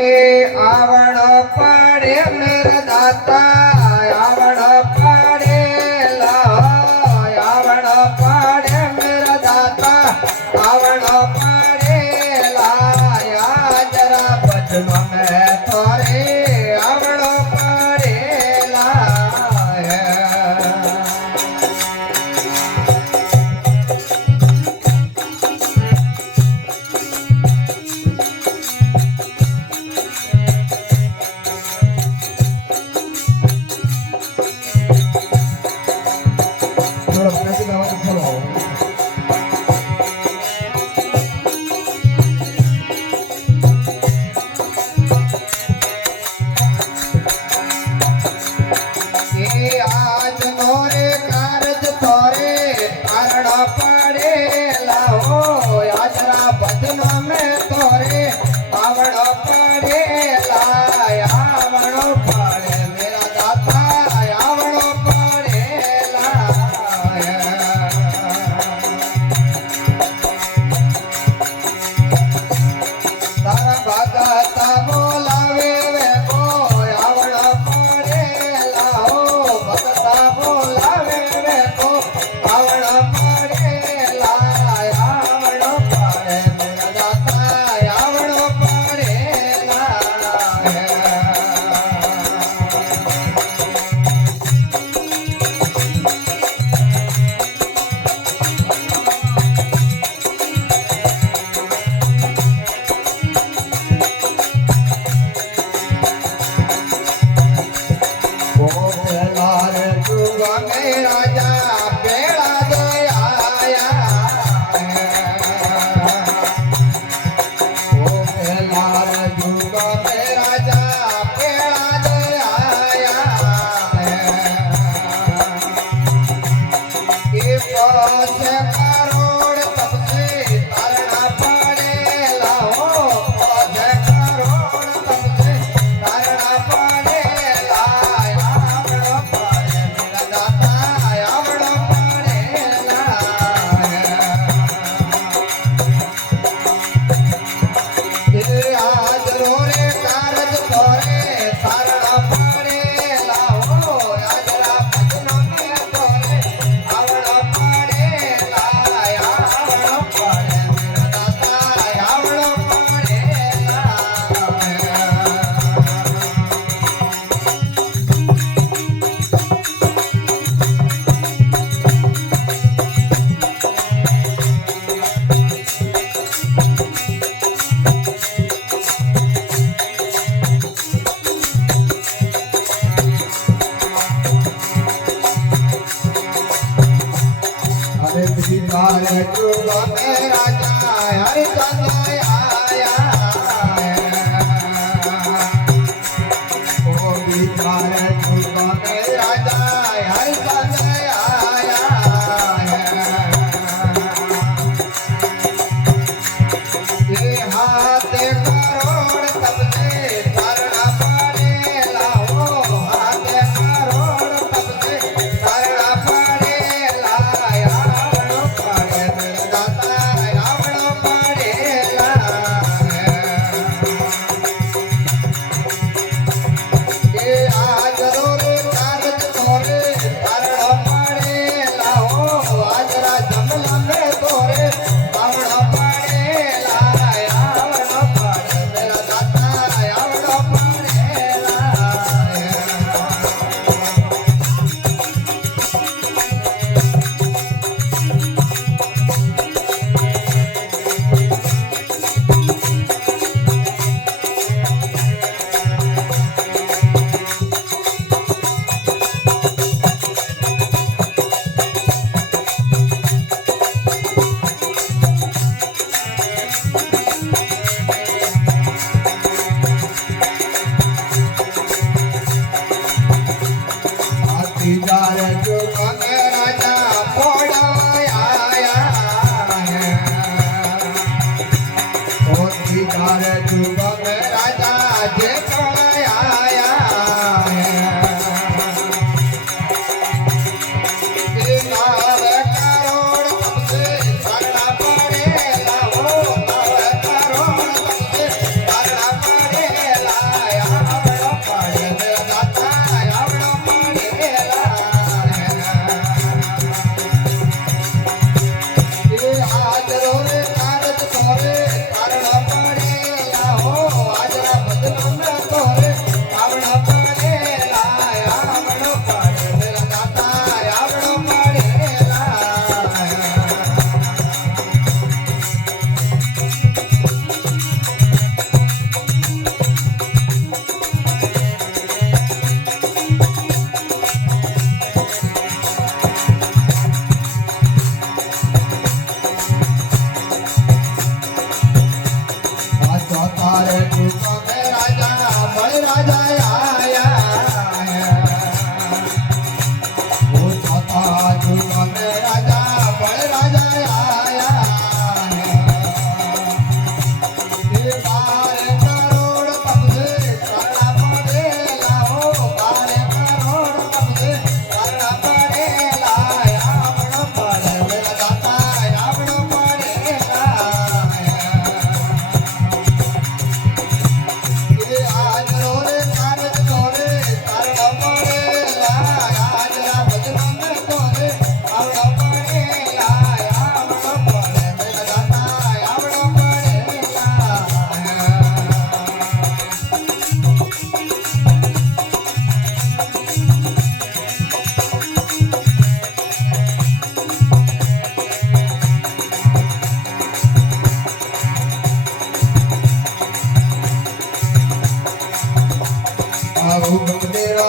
आवण पाड़े मेरा दाता आवण पाड़े आवण पाड़े मेरा दाता आवण पाड़े लाया जरा बचन में थोरे आवण पाड़े लाया आज नोरे कारज तोरे कारण पड़े लाओ आजरा बदन में तोरे आवड़ पड़े लाया आवड़ पड़े मेरा दाता आवड़ पड़े लाया तारा भगत बोलावे वे को आवड़ पड़े लाओ भगता बोलावे वे को आवड़ पड़े लाया आवड़ पड़े मेरा दाता आवड़ पड़े लाया राजा बेड़ा दया आया लाल जुग में राजा बेड़ा दया आया करोड़ सबसे तारना पड़े लाओ करोड़ सबसे तारना पड़े लाया आवड़ पड़े मेरा दाता आवड़ पड़े लाया आज रोरे कारज तोरे तारना पड़े लाओ आजरा भजन में तोरे आवड़ पड़े लाया आवड़ पड़े मेरा दाता आवड़ पड़े लाया हरे बिहार जुग में राजा हरिचंद्र आया ओ बिहार जुग में राजा हरिचंद्र आया ये हाथ करोड़ सबसे तारना पड़े लाओ हाथ करोड़ सबसे तारना पड़े लाया आवड़ पड़े मेरा दाता आवड़ पड़े लाया ये आज रोरे कार ભજનો ન તોરે આવડો પડેલા આવડો પડે દાતા આવડો પડેલા तारे टूटा में राजा बड़े राजा आया वो छाता टूटा में राजा बड़े राजा आया ये 12 करोड़ तमसे करना पड़ेगा हो 12 करोड़ तमसे करना पड़ेगा आवड़ो पड़े मेरा दाता आवड़ो पड़ेगा आज रोरे कान तोरे करना पड़ेगा आज रा भजन में तोरे आवड़ो पड़ेगा आवड़ो पड़े मेरा दाता आवड़ो पड़ेगा आऊ गंदेरा